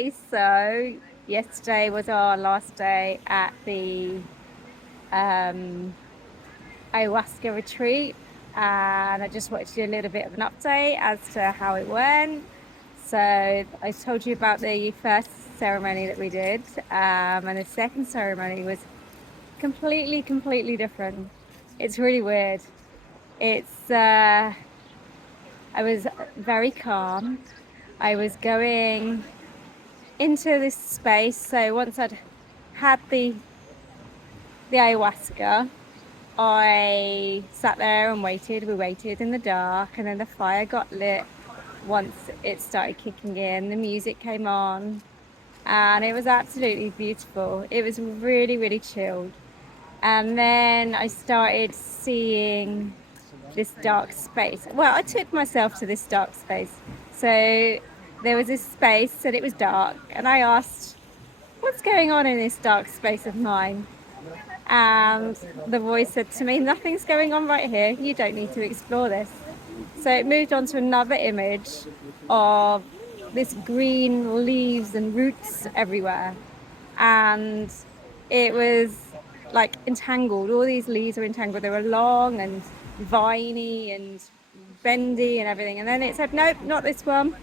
Okay, so yesterday was our last day at the um, ayahuasca retreat, and I just wanted to do a little bit of an update as to how it went. So I told you about the first ceremony that we did, and the second ceremony was completely different. It's really weird. It's I was very calm. I was going into this space. So once I'd had the ayahuasca, I sat there and waited. We waited in the dark, and then the fire got lit. Once it started kicking in, the music came on, and it was absolutely beautiful. It was really chilled. And then I started seeing this dark space. Well, I took myself to this dark space. So there was this space and it was dark, and I asked, what's going on in this dark space of mine? And the voice said to me, nothing's going on right here. You don't need to explore this. So it moved on to another image of this green leaves and roots everywhere. And it was like entangled. All these leaves are entangled. They were long and viney and bendy and everything. And then it said, nope, not this one.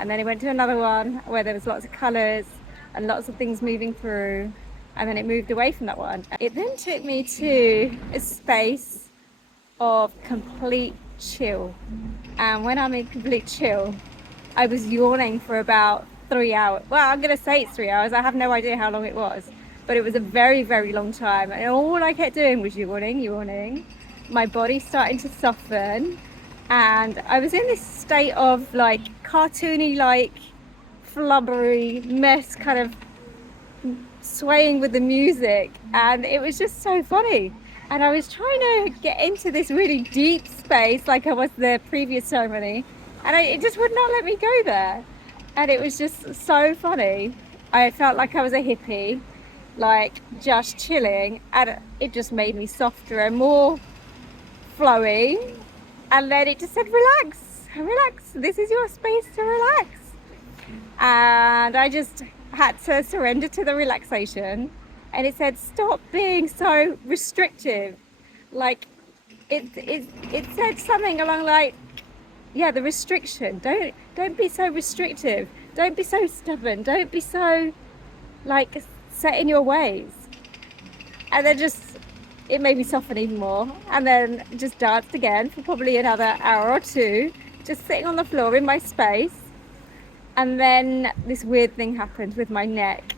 And then it went to another one where there was lots of colors and lots of things moving through. And then it moved away from that one. It then took me to a space of complete chill. And when I'm in complete chill, I was yawning for about 3 hours. Well, I'm going to say it's 3 hours. I have no idea how long it was. But it was a very long time. And all I kept doing was yawning. My body starting to soften. And I was in this state of like cartoony, like flubbery mess, kind of swaying with the music. And it was just so funny. And I was trying to get into this really deep space like I was the previous ceremony. And it just would not let me go there. And it was just so funny. I felt like I was a hippie, like just chilling, and it just made me softer and more flowy. And then it just said, relax, this is your space to relax. And I just had to surrender to the relaxation. And it said, stop being so restrictive. Like it said something along like, yeah, the restriction. Don't be so restrictive. Don't be so stubborn. Don't be so like set in your ways. And then it made me soften even more. And then just danced again for probably another hour or two, just sitting on the floor in my space. And then this weird thing happened with my neck.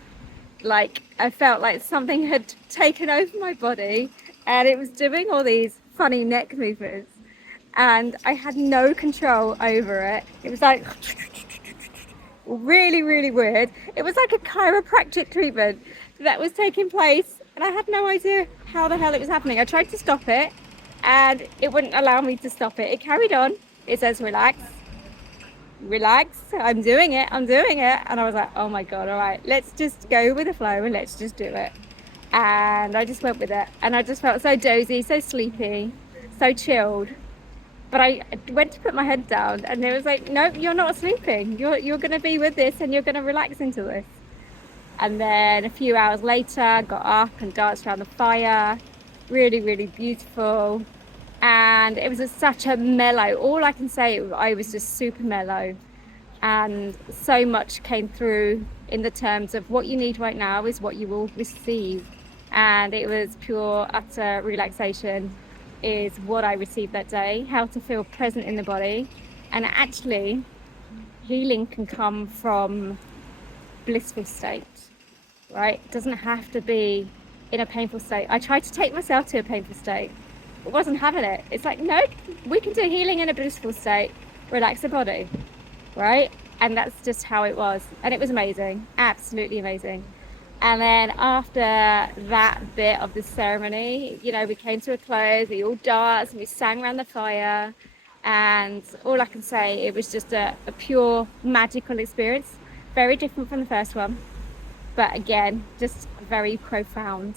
Like I felt like something had taken over my body, and it was doing all these funny neck movements, and I had no control over it. It was like really weird. It was like a chiropractic treatment that was taking place, and I had no idea how the hell it was happening. I tried to stop it, and it wouldn't allow me to stop it. It carried on. It says relax, I'm doing it. And I was like, oh my god, all right, let's just go with the flow and let's just do it. And I just went with it, and I just felt so dozy, so sleepy, so chilled. But I went to put my head down, and it was like, nope, you're not sleeping, you're going to be with this, and you're going to relax into this. And then a few hours later, I got up and danced around the fire. Really beautiful. And it was such a mellow, all I can say, I was just super mellow. And so much came through in the terms of what you need right now is what you will receive. And it was pure, utter relaxation is what I received that day, how to feel present in the body. And actually, healing can come from blissful state, right? It doesn't have to be in a painful state. I tried to take myself to a painful state. It wasn't having it. It's like, no, we can do healing in a blissful state. Relax the body, right? And that's just how it was. And it was amazing, absolutely amazing. And then after that bit of the ceremony, you know, we came to a close, we all danced, and we sang around the fire. And all I can say, it was just a pure magical experience. Very different from the first one. But again, just very profound.